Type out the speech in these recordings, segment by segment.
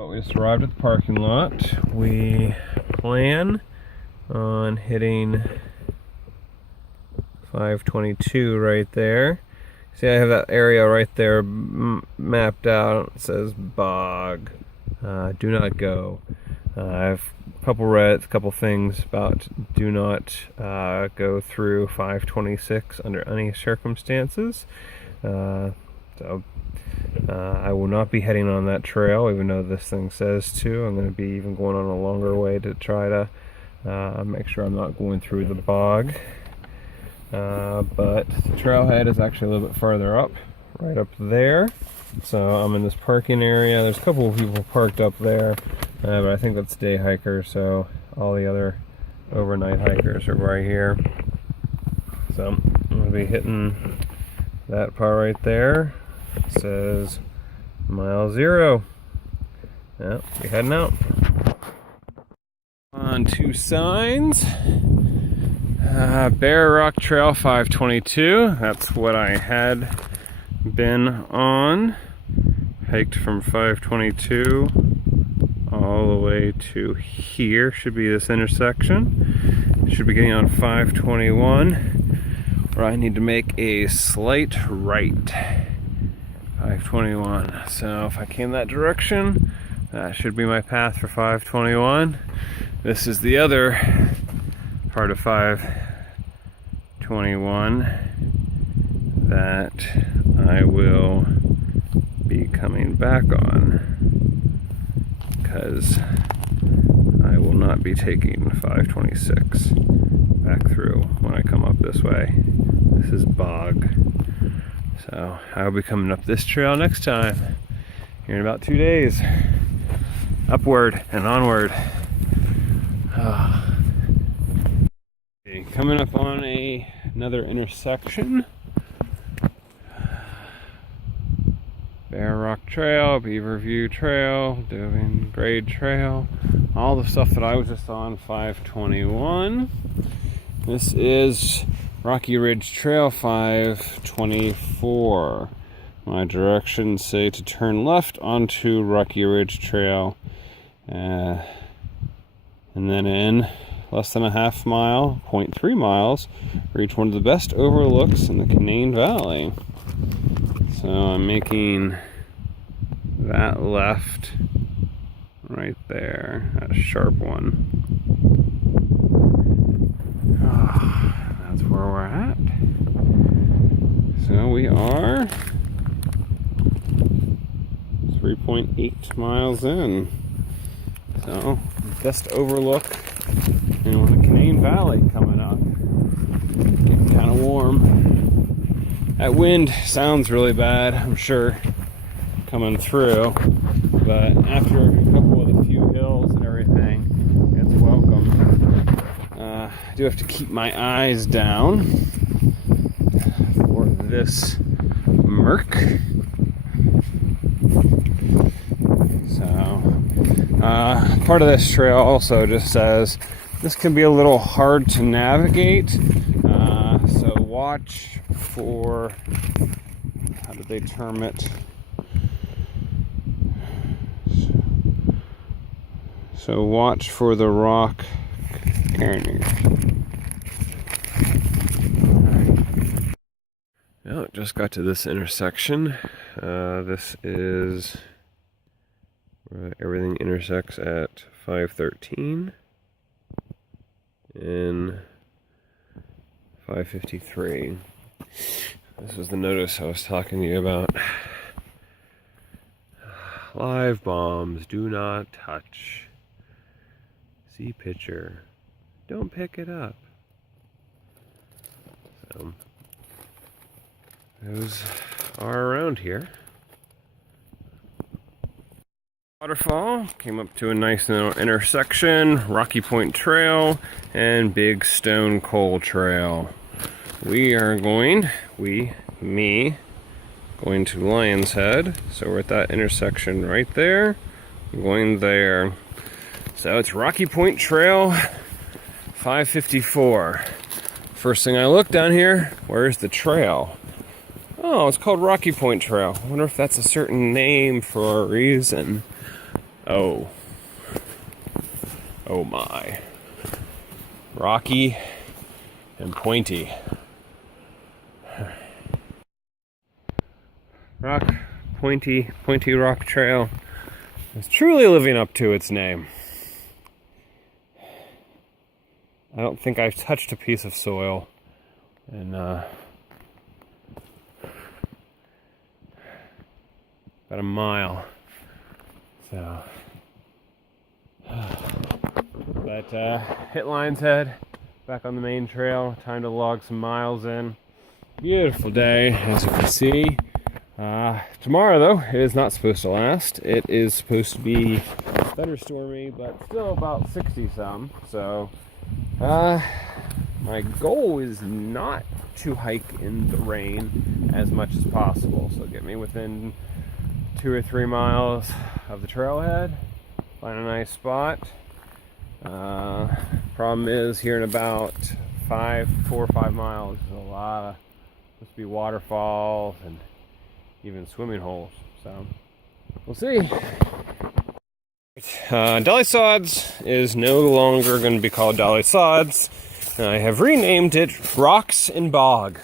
Well, we just arrived at the parking lot. We plan on hitting 522 right there. See, I have that area right there mapped out. It says bog. Do not go. I have a couple things about do not go through 526 under any circumstances. I will not be heading on that trail, even though this thing says to. I'm going to be even going on a longer way to try to make sure I'm not going through the bog. But the trailhead is actually a little bit farther up, right up there. So I'm in this parking area. There's a couple of people parked up there, but I think that's day hikers, so all the other overnight hikers are right here. So I'm going to be hitting that part right there. It says mile 0. Yeah, we're heading out. On 2 signs. Bear Rocks Trail 522. That's what I had been on. Hiked from 522 all the way to here. Should be this intersection. Should be getting on 521, where I need to make a slight right. 521. So if I came that direction, that should be my path for 521. This is the other part of 521 that I will be coming back on, because I will not be taking 526 back through when I come up this way. This is bog. So I'll be coming up this trail next time, here in about 2 days. Upward and onward. Okay, coming up on another intersection. Bear Rocks Trail, Beaverview Trail, Dobbin Grade Trail, all the stuff that I was just on 521. This is Raven Ridge Trail 524. My directions say to turn left onto Raven Ridge Trail, and then in less than a half mile, 0.3 miles, reach one of the best overlooks in the Canaan Valley. So I'm making that left right there, that sharp one. That's where we're at. So we are 3.8 miles in. So best overlook in the Canaan Valley coming up. Getting kind of warm. That wind sounds really bad, I'm sure, coming through, but after a couple of the few hills and everything, it's welcome. I do have to keep my eyes down for this murk. So, part of this trail also just says this can be a little hard to navigate, so watch for, how do they term it? So watch for the rock cairning. Well, just got to this intersection. This is where everything intersects at 513 and 553. This was the notice I was talking to you about. Live bombs, do not touch. See picture, don't pick it up. So, those are around here. Waterfall, came up to a nice little intersection, Rocky Point Trail and Big Stonecoal Trail. We are going, going to Lion's Head. So we're at that intersection right there. I'm going there. So it's Rocky Point Trail 554. First thing I look down here, where's the trail? Oh, it's called Rocky Point Trail. I wonder if that's a certain name for a reason. Oh. Oh my. Rocky and pointy. Pointy Rock Trail is truly living up to its name. I don't think I've touched a piece of soil in about a mile. So, but hit Lion's Head, back on the main trail. Time to log some miles in. Beautiful day, as you can see. Tomorrow, though, it is not supposed to last. It is supposed to be thunderstormy, but still about 60 some. So, my goal is not to hike in the rain as much as possible. So get me within 2 or 3 miles of the trailhead, find a nice spot. Problem is, here in about 4 or 5 miles, there's a lot of supposed to be waterfalls and even swimming holes. So we'll see. Dolly Sods is no longer going to be called Dolly Sods. I have renamed it Rocks and Bog.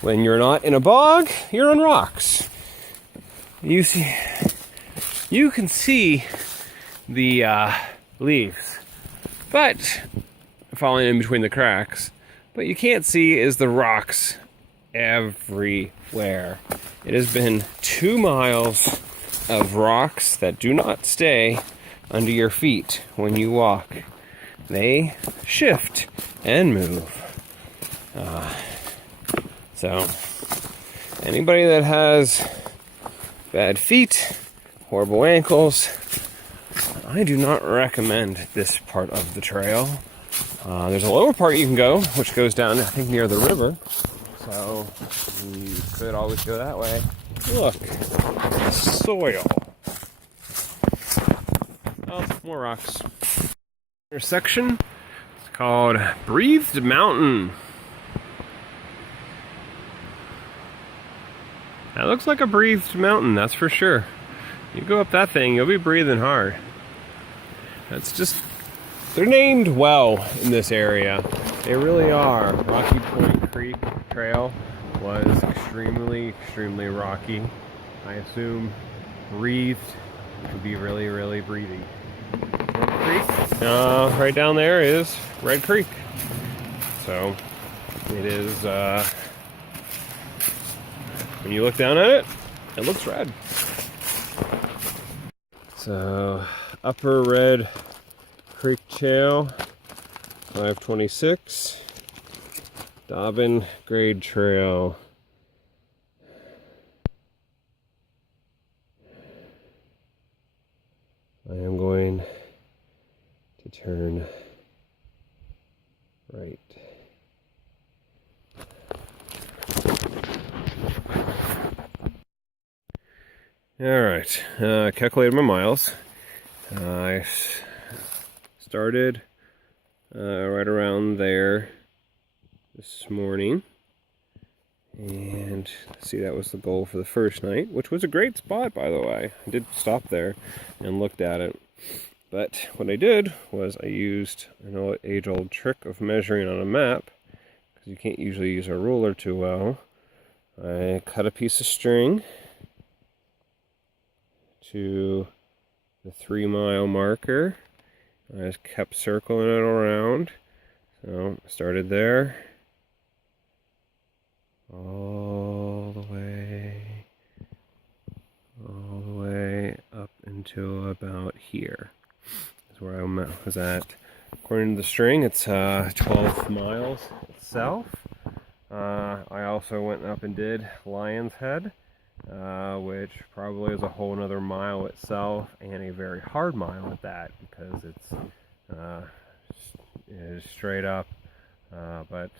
When you're not in a bog, you're on rocks. You can see the leaves, but falling in between the cracks. But you can't see is the rocks everywhere. It has been 2 miles of rocks that do not stay under your feet when you walk. They shift and move. So, anybody that has bad feet, horrible ankles, I do not recommend this part of the trail. There's a lower part you can go, which goes down, I think, near the river. So, you could always go that way. Look, soil. Oh, more rocks. Intersection. It's called Breathed Mountain. That looks like a breathed mountain, that's for sure. You go up that thing, you'll be breathing hard. That's just, they're named well in this area. They really are. Rocky Point Creek Trail was extremely rocky. I assume breathed would be really breathy. Creek, right down there is Red Creek. So it is, when you look down at it, it looks red. So Upper Red Creek Trail 526, Dobbin Grade Trail. I am going to turn right. Alright, calculated my miles. I started right around there this morning. And see, that was the goal for the first night, which was a great spot, by the way. I did stop there and looked at it. But what I did was I used an age-old trick of measuring on a map, because you can't usually use a ruler too well. I cut a piece of string to the 3-mile marker. I just kept circling it around. So I started there, all the way up until about here. That's where I was at. According to the string, it's 12 miles itself. I also went up and did Lion's Head, which probably is a whole another mile itself, and a very hard mile at that, because it is straight up, but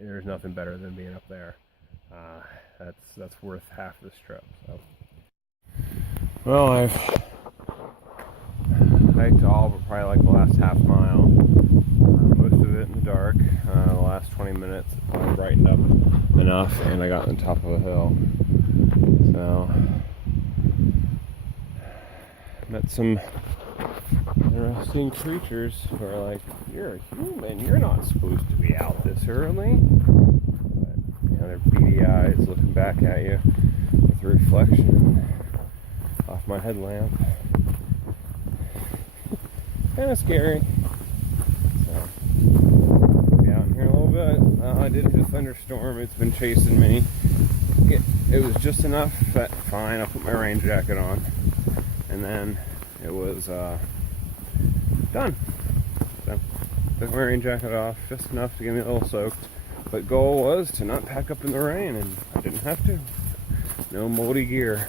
there's nothing better than being up there. That's worth half this trip. So, well, I've hiked all but probably like the last half mile. Most of it in the dark. The last 20 minutes it probably brightened up enough, and I got on top of a hill. So met some interesting creatures who are like, you're a human, you're not supposed to be out this early. But, you know, their beady eyes looking back at you with the reflection off my headlamp. Kind of scary. So, be out in here a little bit. I did hit a thunderstorm. It's been chasing me. It was just enough that, fine, I put my rain jacket on. And then it was done. So, took my rain jacket off, just enough to get me a little soaked. But goal was to not pack up in the rain, and I didn't have to. No moldy gear.